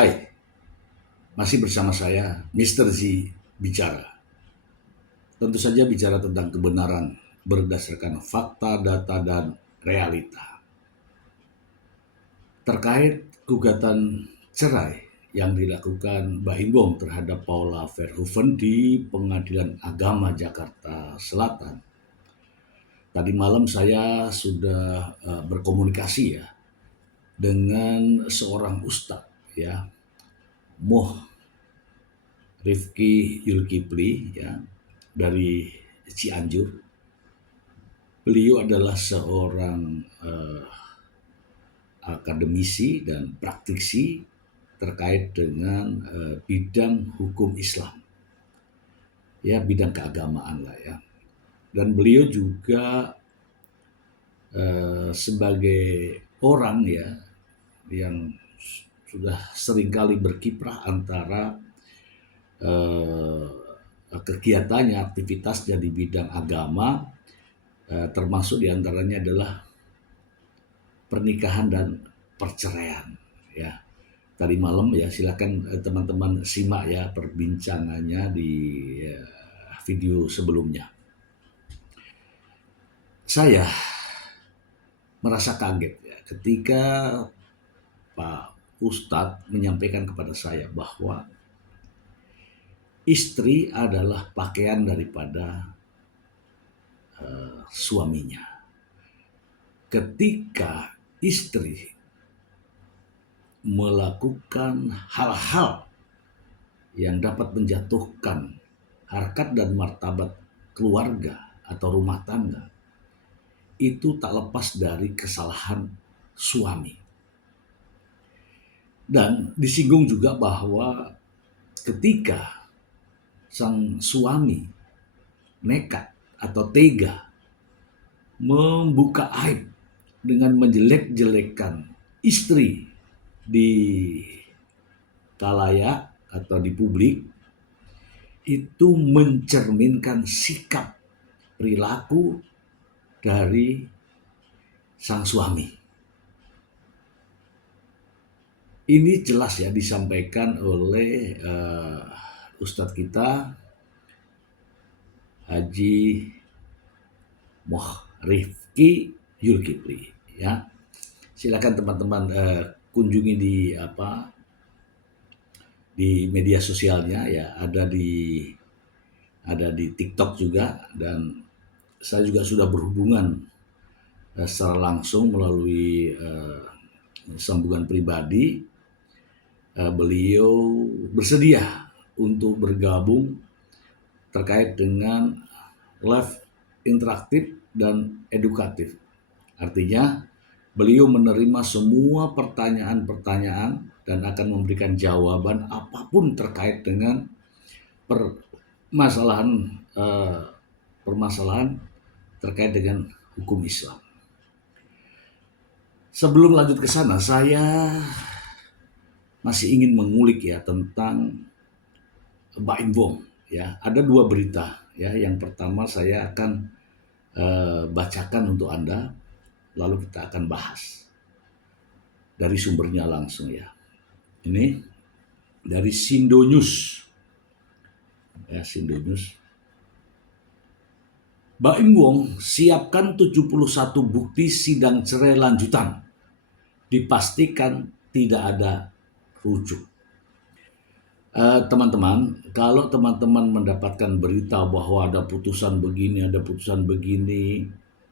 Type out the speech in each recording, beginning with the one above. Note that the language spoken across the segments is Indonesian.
Hai, masih bersama saya, Mr. Z bicara. Tentu saja bicara tentang kebenaran berdasarkan fakta, data, dan realita. Terkait gugatan cerai yang dilakukan Mbak Imbong terhadap Paula Verhoeven di Pengadilan Agama Jakarta Selatan. Tadi malam saya sudah berkomunikasi ya dengan seorang ustadz ya, Moh Rifki Yulkipli ya, dari Cianjur. Beliau adalah seorang akademisi dan praktisi terkait dengan bidang hukum Islam, ya, bidang keagamaan lah ya. Dan beliau juga sebagai orang ya yang sudah seringkali berkiprah antara kegiatannya, aktivitasnya di bidang agama, termasuk diantaranya adalah pernikahan dan perceraian ya. Tadi malam ya, silakan teman-teman simak ya perbincangannya di video sebelumnya. Saya merasa kaget ya ketika Pak Ustadz menyampaikan kepada saya bahwa istri adalah pakaian daripada suaminya. Ketika istri melakukan hal-hal yang dapat menjatuhkan harkat dan martabat keluarga atau rumah tangga, itu tak lepas dari kesalahan suami. Dan disinggung juga bahwa ketika sang suami nekat atau tega membuka aib dengan menjelek-jelekan istri di kalayak atau di publik, itu mencerminkan sikap perilaku dari sang suami. Ini jelas ya disampaikan oleh Ustadz kita Haji Moh Rifki Yulkipli ya. Silakan teman-teman kunjungi di media sosialnya ya, ada di TikTok juga, dan saya juga sudah berhubungan secara langsung melalui sambungan pribadi. Beliau bersedia untuk bergabung terkait dengan live interaktif dan edukatif. Artinya beliau menerima semua pertanyaan-pertanyaan dan akan memberikan jawaban apapun terkait dengan permasalahan terkait dengan hukum Islam. Sebelum lanjut ke sana, saya masih ingin mengulik ya tentang Mbak Imbong ya. Ada dua berita ya. Yang pertama saya akan bacakan untuk Anda, lalu kita akan bahas dari sumbernya langsung ya. Ini dari Sindo News ya, Sindo News. Mbak Imbong siapkan 71 bukti sidang cerai lanjutan, dipastikan tidak ada rujuk. Teman-teman, kalau teman-teman mendapatkan berita bahwa ada putusan begini, ada putusan begini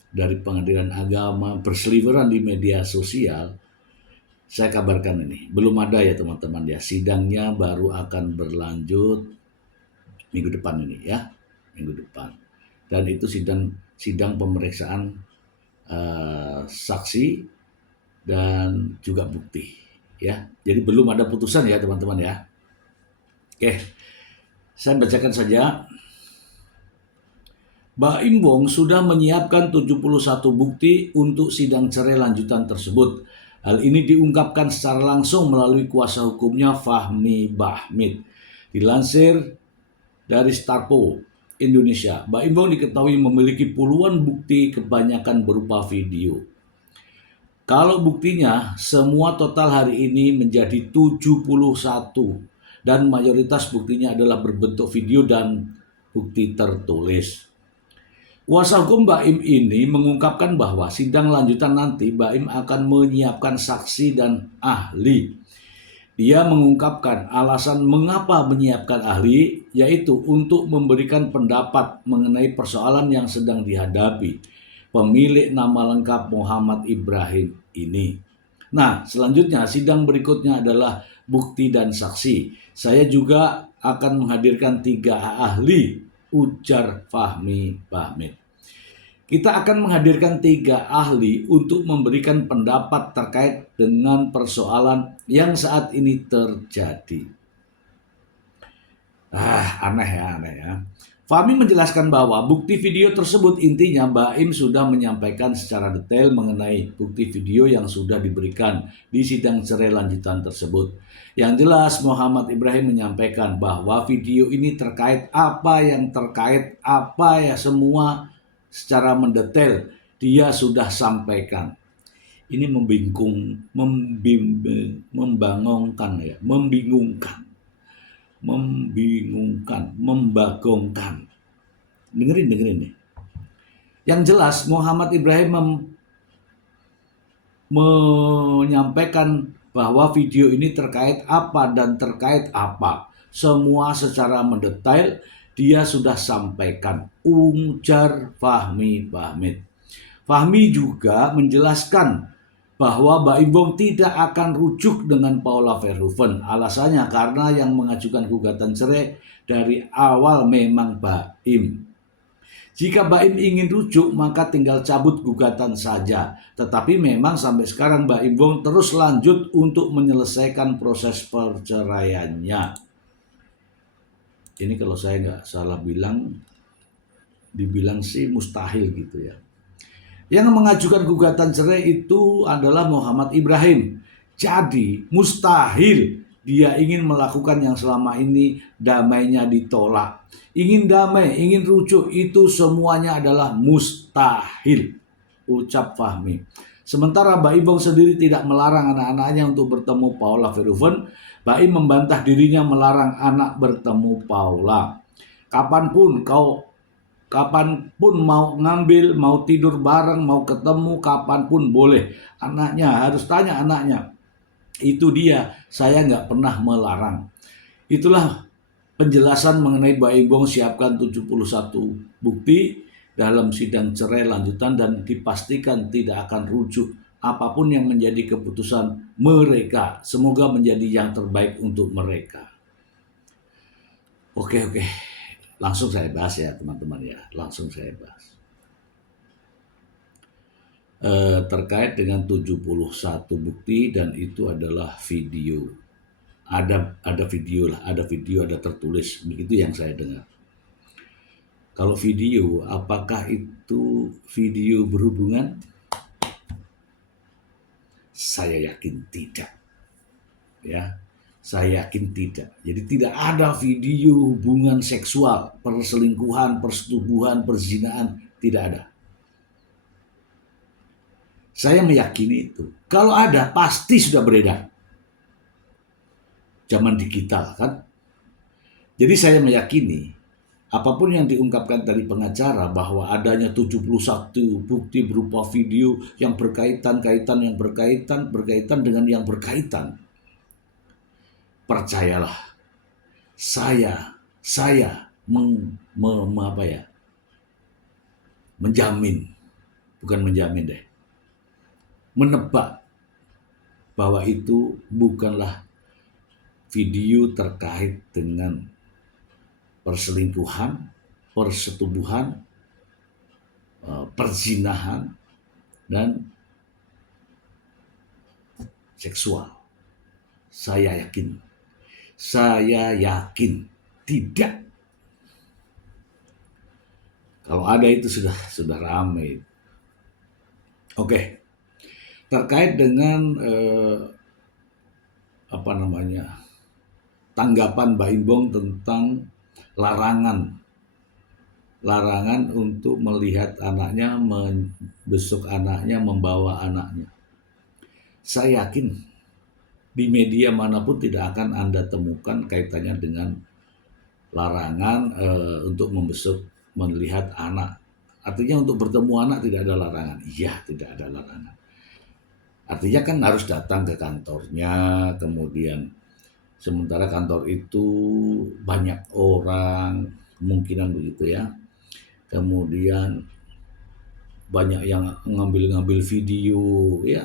dari pengadilan agama berseliweran di media sosial, saya kabarkan ini belum ada ya teman-teman ya. Sidangnya baru akan berlanjut minggu depan ini ya, minggu depan. Dan itu sidang pemeriksaan saksi dan juga bukti ya. Jadi belum ada putusan ya teman-teman ya. Oke, saya bacakan saja. Mbak Imbong sudah menyiapkan 71 bukti untuk sidang cerai lanjutan tersebut. Hal ini diungkapkan secara langsung melalui kuasa hukumnya Fahmi Bahmid. Dilansir dari Starpo Indonesia, Mbak Imbong diketahui memiliki puluhan bukti, kebanyakan berupa video. Kalau buktinya semua total hari ini menjadi 71 dan mayoritas buktinya adalah berbentuk video dan bukti tertulis. Kuasa hukum Baim ini mengungkapkan bahwa sidang lanjutan nanti Baim akan menyiapkan saksi dan ahli. Dia mengungkapkan alasan mengapa menyiapkan ahli, yaitu untuk memberikan pendapat mengenai persoalan yang sedang dihadapi pemilik nama lengkap Muhammad Ibrahim ini. Nah, selanjutnya sidang berikutnya adalah bukti dan saksi. Saya juga akan menghadirkan 3 ahli, ujar Fahmi Bahmid. Kita akan menghadirkan 3 ahli untuk memberikan pendapat terkait dengan persoalan yang saat ini terjadi. Aneh ya. Fahmi menjelaskan bahwa bukti video tersebut intinya Baim sudah menyampaikan secara detail mengenai bukti video yang sudah diberikan di sidang cerai lanjutan tersebut. Yang jelas Muhammad Ibrahim menyampaikan bahwa video ini terkait apa ya semua secara mendetail dia sudah sampaikan. Ini membagongkan. Dengerin nih. Yang jelas Muhammad Ibrahim menyampaikan bahwa video ini terkait apa dan terkait apa. Semua secara mendetail dia sudah sampaikan, ujar Fahmi Bahmid. Fahmi juga menjelaskan bahwa Baim Wong tidak akan rujuk dengan Paula Verhoeven. Alasannya karena yang mengajukan gugatan cerai dari awal memang Baim. Jika Baim ingin rujuk maka tinggal cabut gugatan saja. Tetapi memang sampai sekarang Baim Wong terus lanjut untuk menyelesaikan proses perceraiannya. Ini kalau saya nggak salah dibilang sih mustahil gitu ya. Yang mengajukan gugatan cerai itu adalah Muhammad Ibrahim. Jadi mustahil dia ingin melakukan yang selama ini damainya ditolak. Ingin damai, ingin rujuk itu semuanya adalah mustahil, ucap Fahmi. Sementara Baim Wong sendiri tidak melarang anak-anaknya untuk bertemu Paula Verhoeven. Baim membantah dirinya melarang anak bertemu Paula. Kapanpun mau ngambil, mau tidur bareng, mau ketemu, kapanpun boleh. Anaknya harus tanya anaknya. Itu dia, saya nggak pernah melarang. Itulah penjelasan mengenai Baim Wong siapkan 71 bukti dalam sidang cerai lanjutan dan dipastikan tidak akan rujuk apapun yang menjadi keputusan mereka. Semoga menjadi yang terbaik untuk mereka. Oke. Langsung saya bahas ya teman-teman ya. Langsung saya bahas. Terkait dengan 71 bukti dan itu adalah video. Ada video, ada tertulis. Begitu yang saya dengar. Kalau video, apakah itu video berhubungan? Saya yakin tidak. Ya, saya yakin tidak. Jadi tidak ada video hubungan seksual, perselingkuhan, persetubuhan, perzinahan, tidak ada. Saya meyakini itu. Kalau ada, pasti sudah beredar. Zaman digital kan. Jadi saya meyakini apapun yang diungkapkan dari pengacara bahwa adanya 71 bukti berupa video yang berkaitan dengan yang berkaitan. Percayalah, saya menebak bahwa itu bukanlah video terkait dengan perselingkuhan, persetubuhan, perzinahan, dan seksual. Saya yakin tidak. Kalau ada itu sudah ramai. Oke. Terkait dengan tanggapan Baim Wong tentang larangan untuk melihat anaknya, membesuk anaknya, membawa anaknya. saya yakin di media manapun tidak akan Anda temukan kaitannya dengan larangan untuk membesuk melihat anak. Artinya untuk bertemu anak tidak ada larangan. Iya, tidak ada larangan. Artinya kan harus datang ke kantornya, kemudian sementara kantor itu banyak orang, kemungkinan begitu ya. Kemudian banyak yang ngambil-ngambil video, ya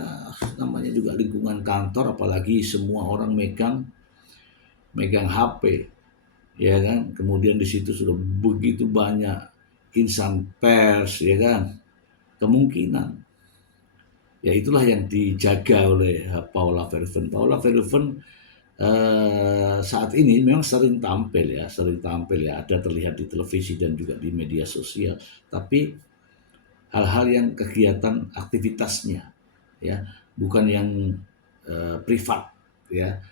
namanya juga lingkungan kantor, apalagi semua orang megang HP, ya kan. Kemudian di situ sudah begitu banyak insan pers, ya kan. Kemungkinan ya itulah yang dijaga oleh Paula Verhoeven. Paula Verhoeven saat ini memang sering tampil ya, ada terlihat di televisi dan juga di media sosial. Tapi hal-hal yang kegiatan aktivitasnya, ya, bukan yang privat, ya.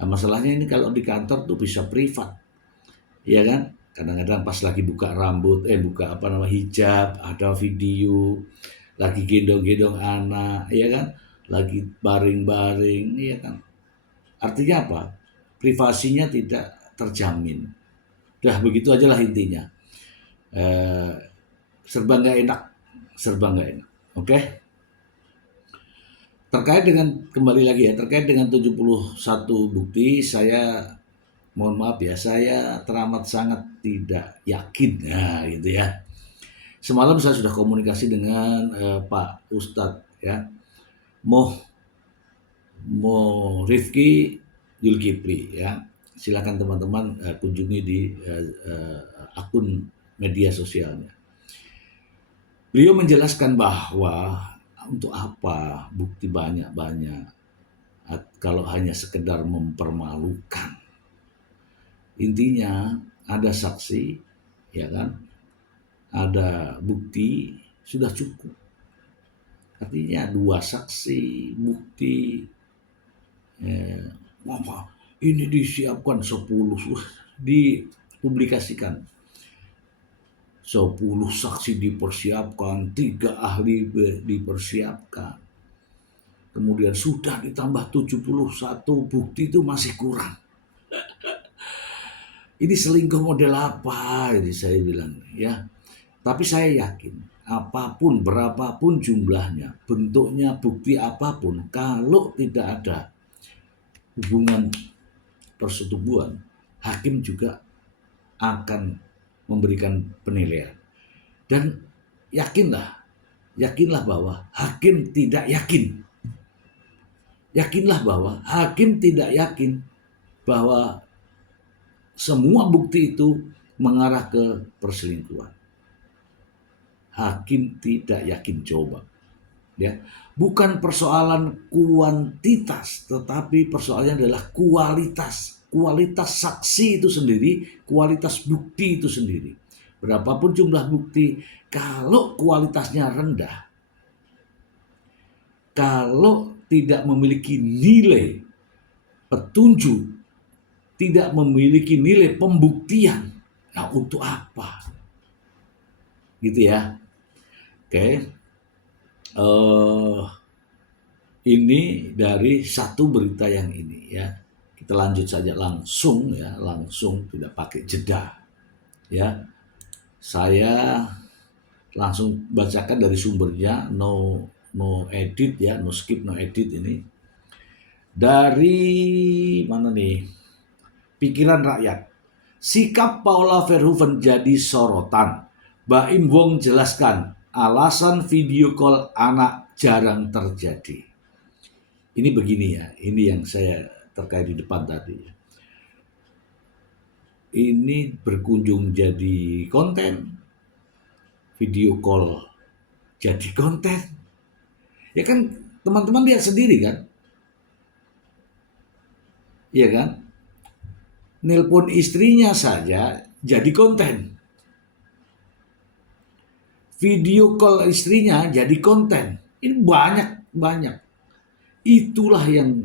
Nah, masalahnya ini kalau di kantor tuh bisa privat, ya kan? Kadang-kadang pas lagi buka rambut, buka hijab, ada video, lagi gendong-gendong anak, ya kan? Lagi baring-baring, ya kan? Artinya apa? Privasinya tidak terjamin. Udah begitu aja lah intinya. Serba nggak enak, Oke? Terkait dengan 71 bukti, saya mohon maaf ya, saya teramat sangat tidak yakin, ya gitu ya. Semalam saya sudah komunikasi dengan Pak Ustadz ya, Moh Rifki Zulkifli ya. Silakan teman-teman kunjungi di akun media sosialnya. Beliau menjelaskan bahwa untuk apa bukti banyak-banyak kalau hanya sekedar mempermalukan. Intinya ada saksi, ya kan? Ada bukti sudah cukup. Artinya 2 saksi, bukti, ini disiapkan 10, dipublikasikan. 10 saksi dipersiapkan, 3 ahli dipersiapkan. Kemudian sudah ditambah 71 bukti itu masih kurang. Ini selingkuh model apa? Ini saya bilang ya. Tapi saya yakin apapun, berapapun jumlahnya, bentuknya, bukti apapun, kalau tidak ada hubungan persetubuhan, hakim juga akan memberikan penilaian. Dan yakinlah bahwa hakim tidak yakin. Yakinlah bahwa hakim tidak yakin bahwa semua bukti itu mengarah ke perselingkuhan. Hakim tidak yakin, coba. Ya, bukan persoalan kuantitas, tetapi persoalannya adalah kualitas. Kualitas saksi itu sendiri, kualitas bukti itu sendiri. Berapapun jumlah bukti, kalau kualitasnya rendah, kalau tidak memiliki nilai petunjuk, tidak memiliki nilai pembuktian, nah untuk apa? Gitu ya. Oke. Ini dari satu berita yang ini ya. Kita lanjut saja langsung tidak pakai jeda. Ya. Saya langsung bacakan dari sumbernya, no edit ya, no skip, no edit ini. Dari mana nih? Pikiran Rakyat. Sikap Paula Verhoeven jadi sorotan. Baim Wong jelaskan alasan video call anak jarang terjadi. Ini begini ya, ini yang saya terkait di depan tadi. Ini berkunjung jadi konten, video call jadi konten. Ya kan teman-teman lihat sendiri kan? Iya kan? Nelpon istrinya saja jadi konten. Video call istrinya jadi konten. Ini banyak. Itulah yang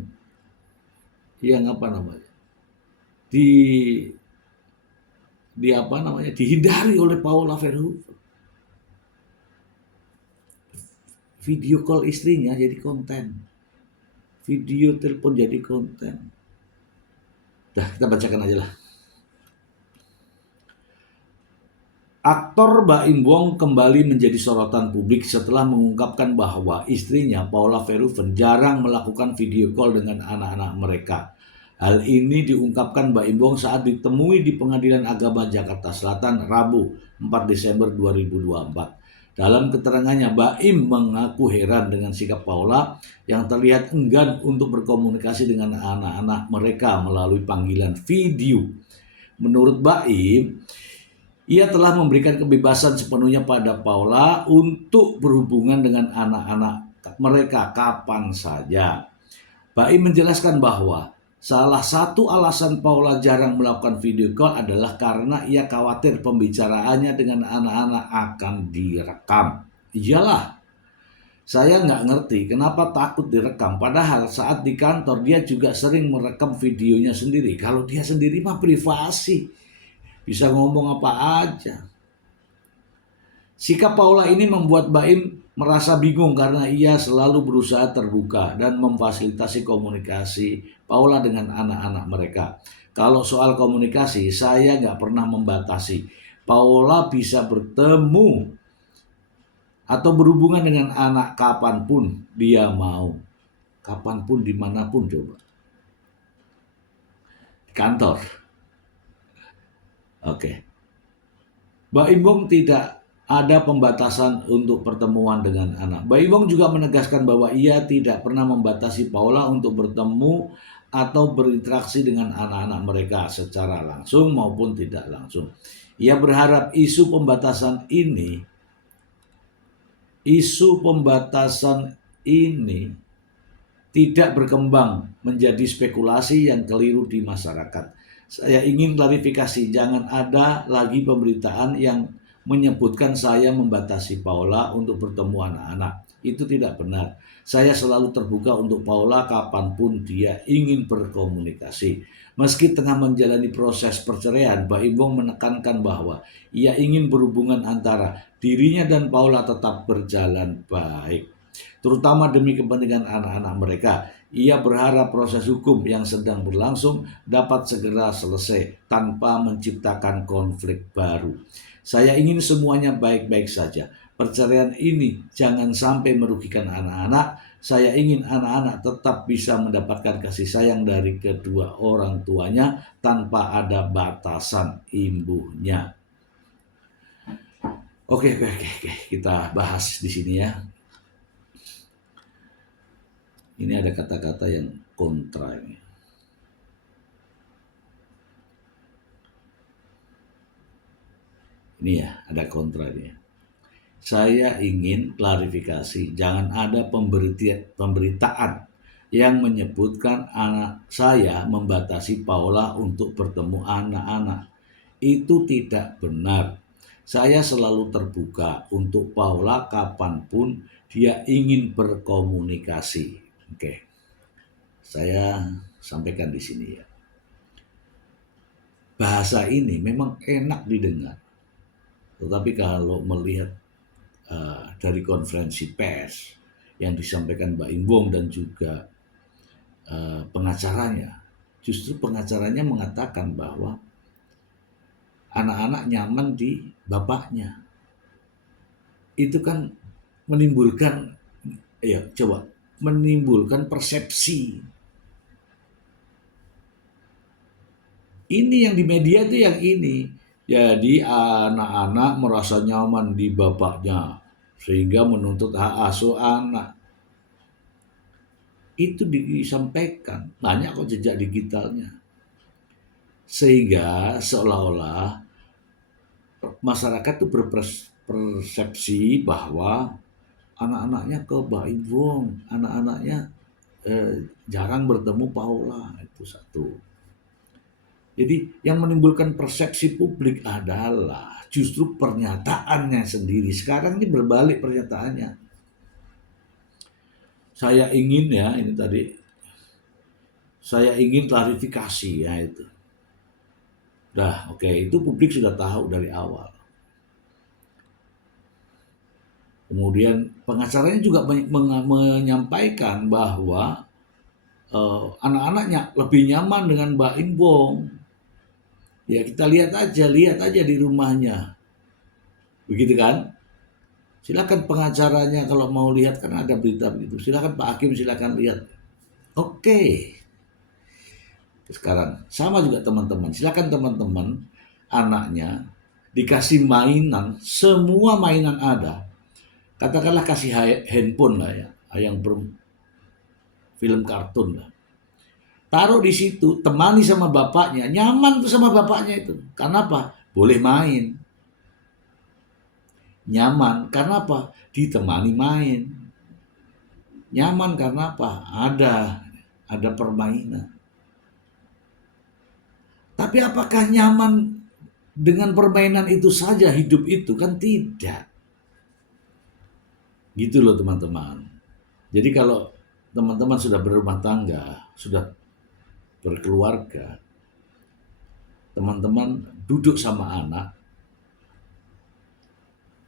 dihindari oleh Paula Verhoeven. Video call istrinya jadi konten. Video telepon jadi konten. Dah, kita bacakan aja lah. Aktor Baim Wong kembali menjadi sorotan publik setelah mengungkapkan bahwa istrinya Paula Verhoeven jarang melakukan video call dengan anak-anak mereka. Hal ini diungkapkan Baim Wong saat ditemui di Pengadilan Agama Jakarta Selatan Rabu 4 Desember 2024. Dalam keterangannya, Baim mengaku heran dengan sikap Paula yang terlihat enggan untuk berkomunikasi dengan anak-anak mereka melalui panggilan video. Menurut Baim, ia telah memberikan kebebasan sepenuhnya pada Paula untuk berhubungan dengan anak-anak mereka kapan saja. Baim menjelaskan bahwa salah satu alasan Paula jarang melakukan video call adalah karena ia khawatir pembicaraannya dengan anak-anak akan direkam. Iyalah, saya nggak ngerti kenapa takut direkam. Padahal saat di kantor dia juga sering merekam videonya sendiri. Kalau dia sendiri mah privasi. Bisa ngomong apa aja. Sikap Paula ini membuat Baim merasa bingung karena ia selalu berusaha terbuka dan memfasilitasi komunikasi Paula dengan anak-anak mereka. Kalau soal komunikasi, saya nggak pernah membatasi. Paula bisa bertemu atau berhubungan dengan anak kapanpun dia mau. Kapanpun, dimanapun coba. Di kantor. Oke. Baim Wong tidak ada pembatasan untuk pertemuan dengan anak. Baim Wong juga menegaskan bahwa ia tidak pernah membatasi Paula untuk bertemu atau berinteraksi dengan anak-anak mereka secara langsung maupun tidak langsung. Ia berharap isu pembatasan ini tidak berkembang menjadi spekulasi yang keliru di masyarakat. Saya ingin klarifikasi, jangan ada lagi pemberitaan yang menyebutkan saya membatasi Paula untuk bertemu anak-anak. Itu tidak benar. Saya selalu terbuka untuk Paula kapanpun dia ingin berkomunikasi. Meski tengah menjalani proses perceraian, Baim Wong menekankan bahwa ia ingin berhubungan antara dirinya dan Paula tetap berjalan baik, terutama demi kepentingan anak-anak mereka. Ia berharap proses hukum yang sedang berlangsung dapat segera selesai tanpa menciptakan konflik baru. Saya ingin semuanya baik-baik saja. Perceraian ini jangan sampai merugikan anak-anak. Saya ingin anak-anak tetap bisa mendapatkan kasih sayang dari kedua orang tuanya tanpa ada batasan imbuhnya. Oke, kita bahas di sini ya. Ini ada kata-kata yang kontra ini. Ini ya, ada kontra ini. Saya ingin klarifikasi, jangan ada pemberitaan yang menyebutkan anak saya membatasi Paula untuk bertemu anak-anak. Itu tidak benar. Saya selalu terbuka untuk Paula kapanpun dia ingin berkomunikasi. Oke, saya sampaikan di sini ya. Bahasa ini memang enak didengar, tetapi kalau melihat dari konferensi pers yang disampaikan Baim Wong dan juga pengacaranya, justru pengacaranya mengatakan bahwa anak-anak nyaman di bapaknya. Itu kan menimbulkan persepsi. Ini yang di media itu yang ini. Jadi anak-anak merasa nyaman di bapaknya sehingga menuntut hak asuh anak. Itu disampaikan, banyak kok jejak digitalnya. Sehingga seolah-olah masyarakat itu berpersepsi bahwa anak-anaknya ke Baim Wong, anak-anaknya jarang bertemu Paula, itu satu. Jadi yang menimbulkan persepsi publik adalah justru pernyataannya sendiri. Sekarang ini berbalik pernyataannya. Saya ingin saya ingin klarifikasi ya itu. Oke, itu publik sudah tahu dari awal. Kemudian pengacaranya juga menyampaikan bahwa anak-anaknya lebih nyaman dengan Mbak Imbong. Ya kita lihat aja di rumahnya, begitu kan? Silakan pengacaranya kalau mau lihat, kan ada berita begitu. Silakan Pak Hakim, silakan lihat. Oke. Sekarang sama juga teman-teman. Silakan teman-teman anaknya dikasih mainan, semua mainan ada. Katakanlah kasih handphone lah ya, yang film kartun lah. Taruh di situ, temani sama bapaknya, nyaman tuh sama bapaknya itu. Karena apa? Boleh main. Nyaman karena apa? Ditemani main. Nyaman karena apa? Ada permainan. Tapi apakah nyaman dengan permainan itu saja hidup itu? Kan tidak. Gitu loh teman-teman. Jadi kalau teman-teman sudah berumah tangga, sudah berkeluarga, teman-teman duduk sama anak,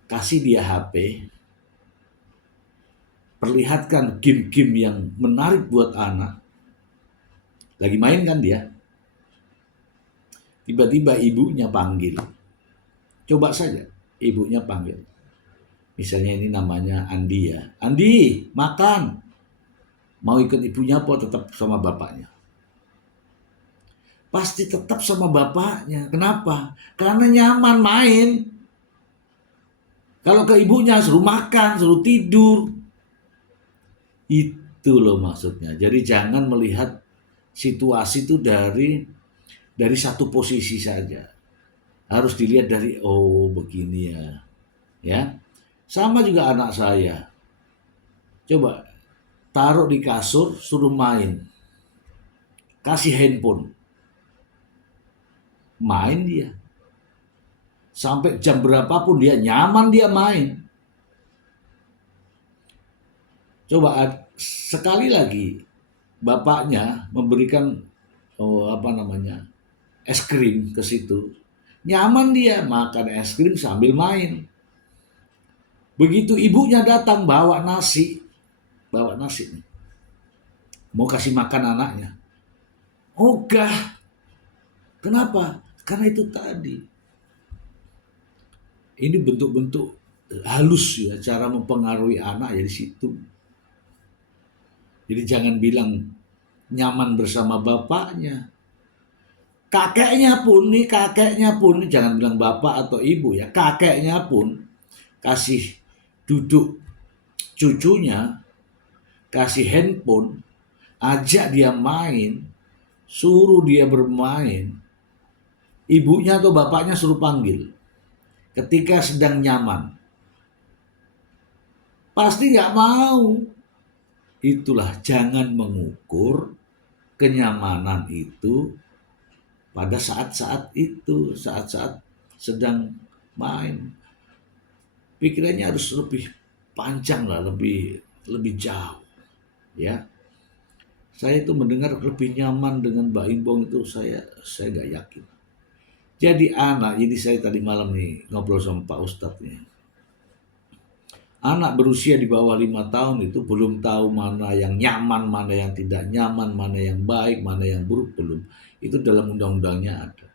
kasih dia HP, perlihatkan game-game yang menarik buat anak. Lagi main kan dia, tiba-tiba ibunya panggil. Coba saja ibunya panggil. Misalnya ini namanya Andi ya. Andi, makan. Mau ikut ibunya apa tetap sama bapaknya? Pasti tetap sama bapaknya. Kenapa? Karena nyaman main. Kalau ke ibunya suruh makan, suruh tidur. Itu loh maksudnya. Jadi jangan melihat situasi itu dari satu posisi saja. Harus dilihat dari begini ya. Ya. Sama juga anak saya. Coba taruh di kasur, suruh main. Kasih handphone. Main dia. Sampai jam berapapun dia nyaman, dia main. Coba sekali lagi bapaknya memberikan es krim ke situ. Nyaman dia makan es krim sambil main. Begitu ibunya datang bawa nasi nih. Mau kasih makan anaknya. Ogah. Kenapa? Karena itu tadi. Ini bentuk-bentuk halus ya cara mempengaruhi anak ya di situ. Jadi jangan bilang nyaman bersama bapaknya. Kakeknya pun jangan bilang bapak atau ibu ya. Kakeknya pun kasih duduk cucunya, kasih handphone, ajak dia main, suruh dia bermain. Ibunya atau bapaknya suruh panggil. Ketika sedang nyaman. Pasti nggak mau. Itulah jangan mengukur kenyamanan itu pada saat-saat itu, saat-saat sedang main. Pikirannya harus lebih panjang lah, lebih jauh. Ya, saya itu mendengar lebih nyaman dengan Mbak Imbong itu saya nggak yakin. Jadi jadi saya tadi malam nih ngobrol sama Pak Ustadz nih. Anak berusia di bawah 5 tahun itu belum tahu mana yang nyaman, mana yang tidak nyaman, mana yang baik, mana yang buruk, belum. Itu dalam undang-undangnya ada.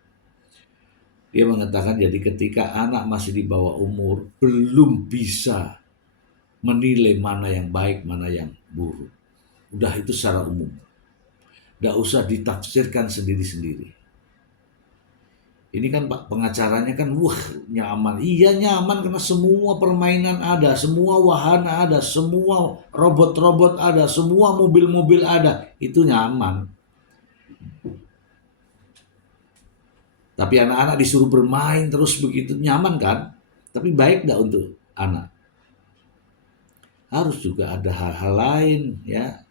Dia mengatakan jadi ketika anak masih di bawah umur belum bisa menilai mana yang baik, mana yang buruk. Udah itu secara umum. Nggak usah ditafsirkan sendiri-sendiri. Ini kan Pak pengacaranya kan nyaman. Iya nyaman karena semua permainan ada, semua wahana ada, semua robot-robot ada, semua mobil-mobil ada. Itu nyaman. Tapi anak-anak disuruh bermain terus begitu nyaman kan? Tapi baik enggak untuk anak? Harus juga ada hal-hal lain ya.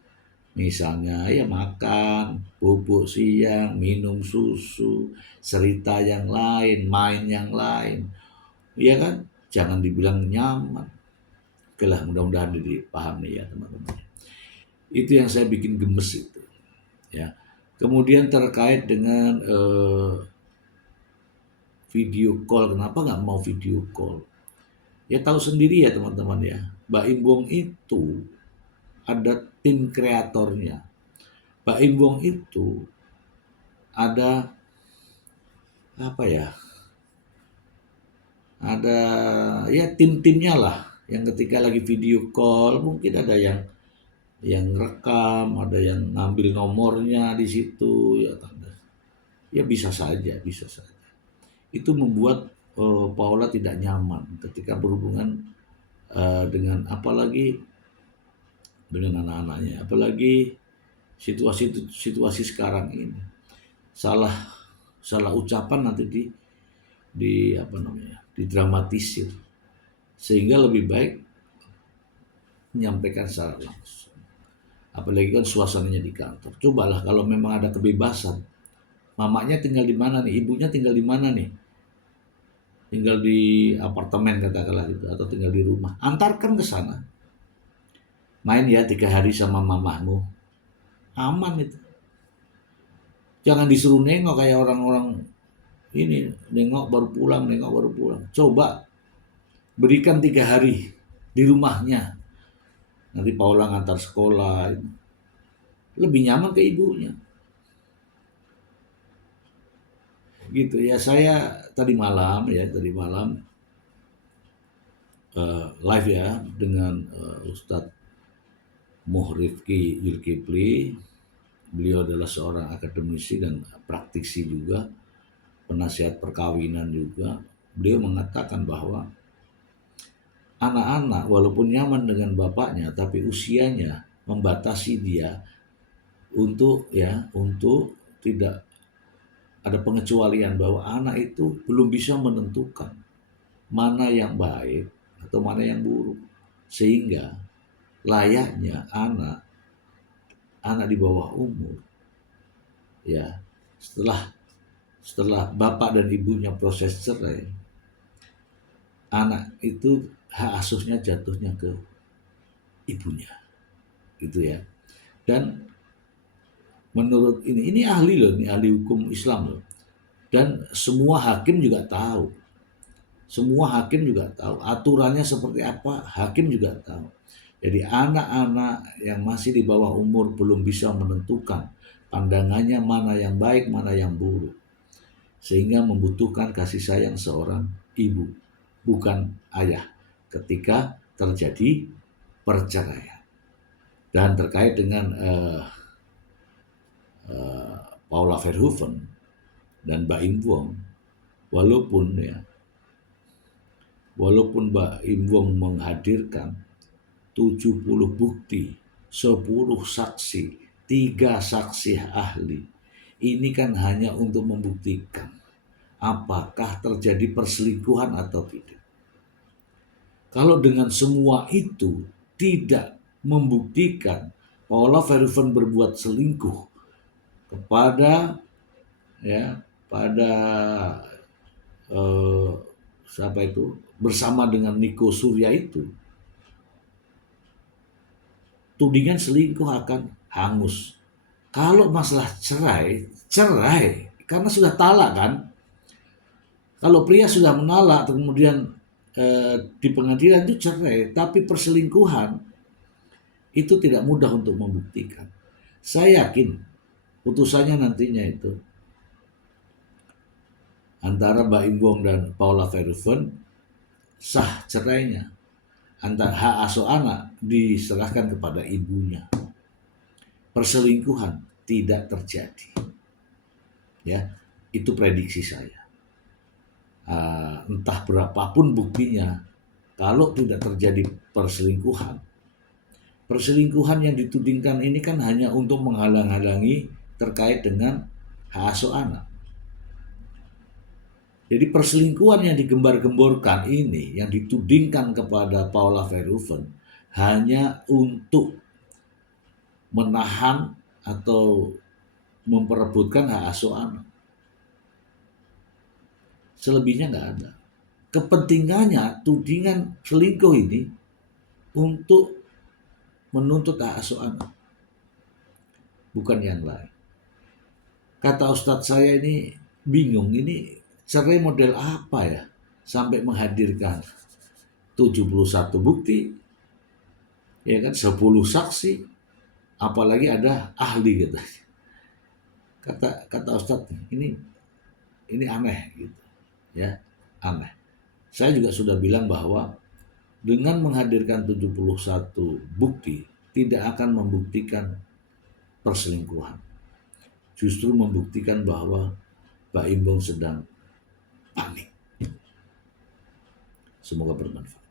Misalnya ya makan, bubuk siang, minum susu, cerita yang lain, main yang lain. Iya kan? Jangan dibilang nyaman. Oke lah, mudah-mudahan dipahami ya teman-teman. Itu yang saya bikin gemes itu. Ya. Kemudian terkait dengan video call, kenapa nggak mau video call? Ya tahu sendiri ya teman-teman ya. Mbak Imbong itu ada tim kreatornya. Baim Wong itu ada apa ya? Ada ya tim-timnya lah, yang ketika lagi video call mungkin ada yang rekam, ada yang ngambil nomornya di situ ya tanda. Ya bisa saja, bisa saja. Itu membuat Paula tidak nyaman ketika berhubungan dengan apalagi dengan anak-anaknya, apalagi situasi sekarang ini. Salah salah ucapan nanti di apa namanya? Didramatisir. Sehingga lebih baik menyampaikan secara langsung. Apalagi kan suasananya di kantor. Cobalah kalau memang ada kebebasan. Mamanya tinggal di mana nih? Ibunya tinggal di mana nih? Tinggal di apartemen katakanlah itu, atau tinggal di rumah. Antarkan ke sana. Main ya 3 hari sama mamahmu. Aman itu. Jangan disuruh nengok kayak orang-orang ini, nengok baru pulang, nengok baru pulang. Coba berikan 3 hari di rumahnya. Nanti Paula ngantar sekolah, lebih nyaman ke ibunya. Gitu ya, saya tadi malam live ya dengan Ustadz Muhrifki Yulkipli. Beliau adalah seorang akademisi dan praktisi juga, penasihat perkawinan juga. Beliau mengatakan bahwa anak-anak walaupun nyaman dengan bapaknya, tapi usianya membatasi dia untuk tidak ada pengecualian, bahwa anak itu belum bisa menentukan mana yang baik atau mana yang buruk. Sehingga layaknya anak di bawah umur ya, setelah bapak dan ibunya proses cerai, anak itu hak asuhnya jatuhnya ke ibunya, gitu ya. Dan menurut ini ahli loh, ini ahli hukum Islam loh. Dan semua hakim juga tahu. Aturannya seperti apa, hakim juga tahu. Jadi anak-anak yang masih di bawah umur belum bisa menentukan pandangannya mana yang baik, mana yang buruk. Sehingga membutuhkan kasih sayang seorang ibu, bukan ayah, ketika terjadi perceraian. Dan terkait dengan Paula Verhoeven dan Baim Wong, walaupun Baim Wong menghadirkan 70 bukti, 10 saksi, 3 saksi ahli, ini kan hanya untuk membuktikan apakah terjadi perselingkuhan atau tidak. Kalau dengan semua itu tidak membuktikan Paula Verhoeven berbuat selingkuh pada siapa itu bersama dengan Niko Surya itu, tudingan selingkuh akan hangus. Kalau masalah cerai karena sudah talak kan. Kalau pria sudah menalak kemudian di pengadilan itu cerai, tapi perselingkuhan itu tidak mudah untuk membuktikan. Saya yakin putusannya nantinya itu antara Baim Wong dan Paula Verhoeven sah cerainya. Antara hak asuh anak diserahkan kepada ibunya. Perselingkuhan tidak terjadi. Ya, itu prediksi saya. Entah berapapun buktinya, kalau tidak terjadi perselingkuhan yang ditudingkan ini kan hanya untuk menghalang-halangi terkait dengan hak asuh anak. Jadi perselingkuhan yang digembar-gemborkan ini, yang ditudingkan kepada Paula Verhoeven, hanya untuk menahan atau memperebutkan hak asuh anak. Selebihnya nggak ada. Kepentingannya tudingan selingkuh ini untuk menuntut hak asuh anak, bukan yang lain. Kata Ustadz saya ini bingung, ini cerai model apa ya sampai menghadirkan 71 bukti, ya kan, 10 saksi, apalagi ada ahli gitu. Kata Ustadz, ini aneh gitu ya, aneh. Saya juga sudah bilang bahwa dengan menghadirkan 71 bukti tidak akan membuktikan perselingkuhan, justru membuktikan bahwa Mbak Imbong sedang panik. Semoga bermanfaat.